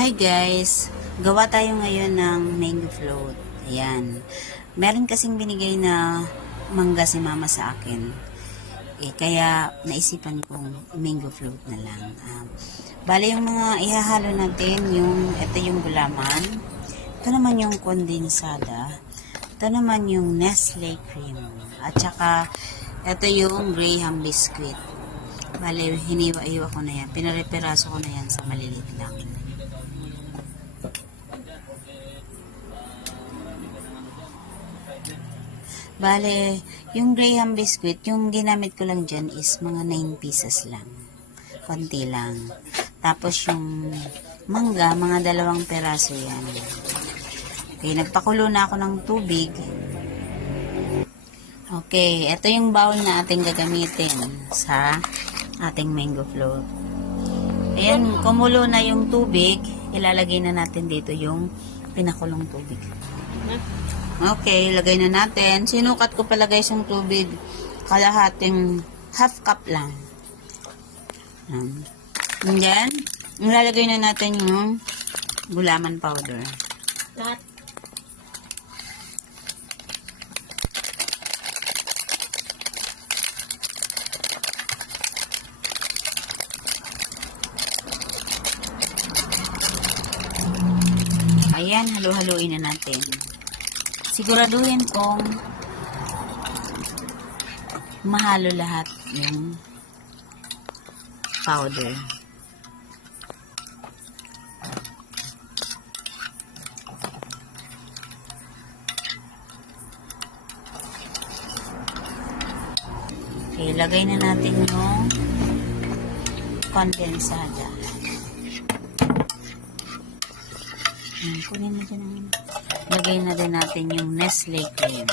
Hi guys! Gawa tayo ngayon ng mango float. Ayan. Meron kasing binigay na mangga si mama sa akin. Kaya naisipan kong mango float na lang. Bale yung mga ihahalo natin, ito yung gulaman. Ito naman yung kondensada. Ito naman yung Nestle cream. At saka ito yung Graham biscuit. Bale, hiniwa-iwa ko na yan. Pinareperaso ko na yan sa malilit lang. Bale, yung Graham biscuit, yung ginamit ko lang dyan is mga 9 pieces lang. Konti lang. Tapos yung mangga, mga 2 peraso yan. Okay, nagpakulo na ako ng tubig. Okay, ito yung bowl na ating gagamitin sa ating mango float. Ayan, kumulo na yung tubig. Ilalagay na natin dito yung pinakulong tubig. Okay, lagay na natin. Sinukat ko pala guys yung tubig. Kalahating half cup lang. And then, ilalagay na natin yung gulaman powder. Lahat. Ayan, halo-haloin na natin. Siguraduhin kong mahalo lahat yung powder. Okay, lagay na natin yung kondensada. Kunin natin ang lagay na din natin yung Nestle cream.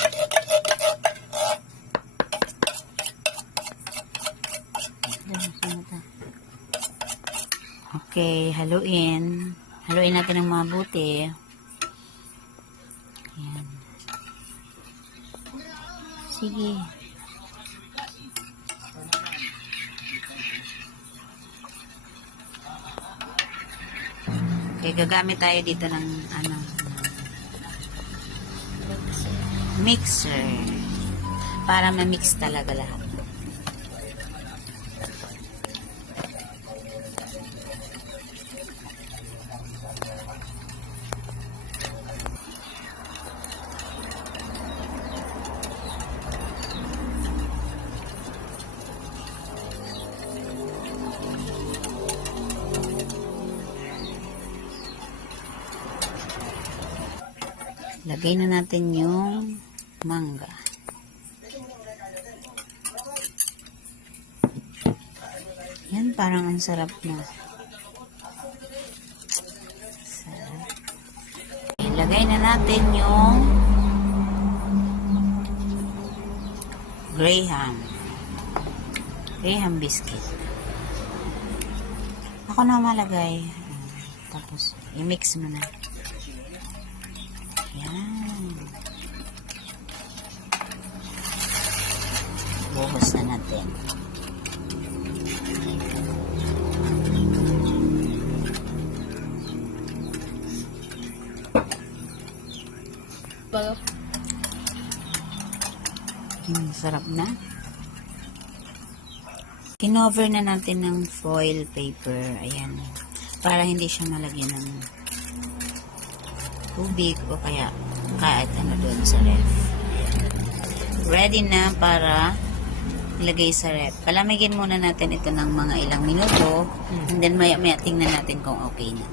Okay, haluin. Haluin natin ng mabuti. Ayan. Sige. Okay, gagamit tayo dito ng mixer para ma-mix talaga lahat. Lagay na natin yung mangga. Yan, parang ang sarap na. Sarap. Ilagay na natin yung Graham biscuit. Ako na malagay. Tapos, i-mix mo na. Yan. Buhos na natin. Sarap na. Kinover na natin ng foil paper. Ayan. Para hindi siya malagyan ng tubig o kaya kahit ano doon sa ref. Ready na para ilagay sa ref. Palamigin muna natin ito ng mga ilang minuto and then maya-maya tingnan natin kung okay na.